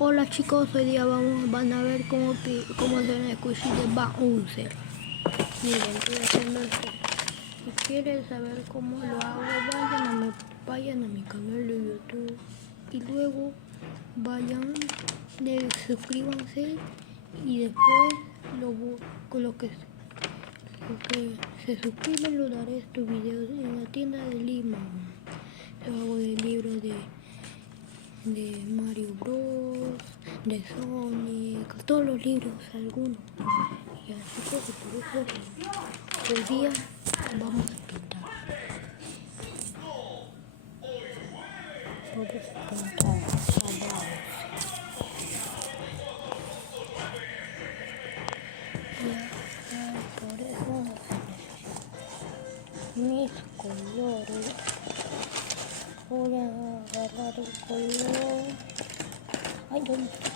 Hola chicos, hoy día van a ver cómo hacer el squishy de Bowser. Miren, estoy haciendo esto. Si quieren saber cómo lo hago, vayan a mi canal de YouTube y luego suscríbanse y después con lo que se suscriben lo daré estos videos en la tienda de Lima. Yo hago de libros de Mario Bros, de Sonic, todos los libros, algunos. Y así que por eso hoy día vamos a pintar. Vamos a pintar a Bowser. Y por eso mis colores. Voy a agarrar el color. Ay, ¿dónde está?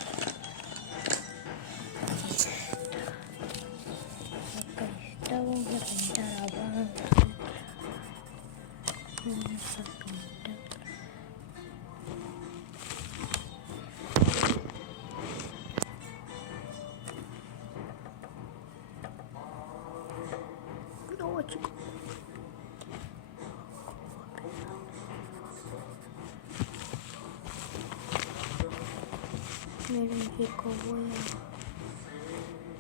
Acá está, vamos a pintar a Bowser. Vamos a pintar. No, chicos. Miren chicos,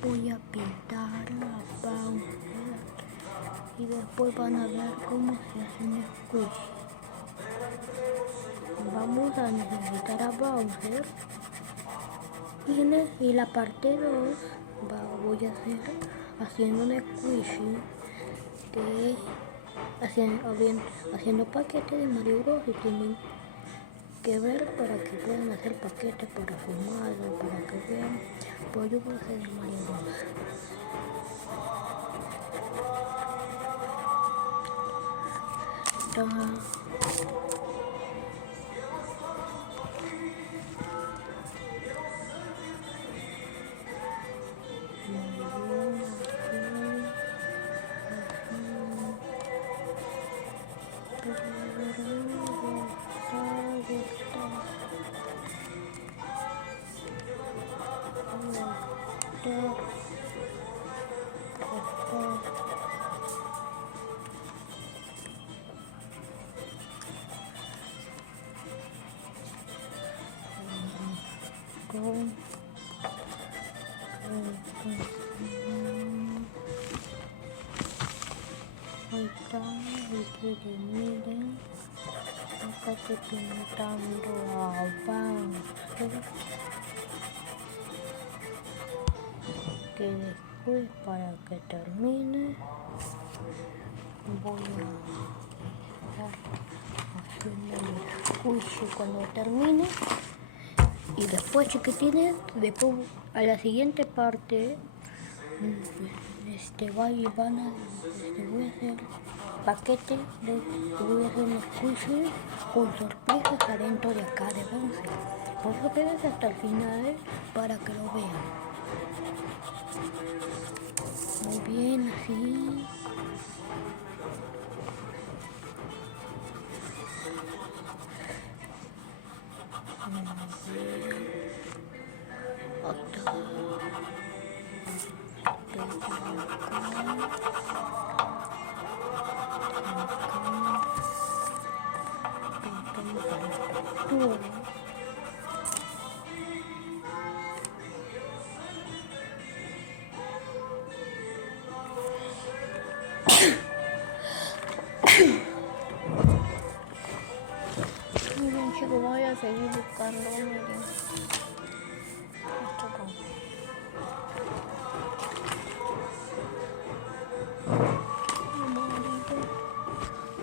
voy a pintar a Bowser y después van a ver cómo se hace un squishy. Vamos a necesitar a Bowser y la parte 2 voy a hacer haciendo un squishy haciendo paquetes de Mario Bros. Y tienen que ver para que puedan hacer paquetes para fumarlo, para que vean. Pues yo voy a hacer el Mario Bros. Ahí está, y miren, acá estoy pintando a Bowser, que después para que termine voy a estar haciendo el squishy cuando termine. Y después, chiquitines, después a la siguiente parte voy a hacer paquete, voy a hacer un squishy con sorpresas adentro de acá de Bowser. Por eso quédense hasta el final para que lo vean. Muy bien, así. Miren chicos, voy a seguir buscando, miren.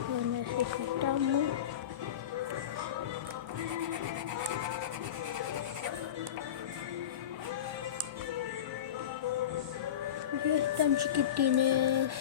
Lo necesitamos. Ya están, chiquitines.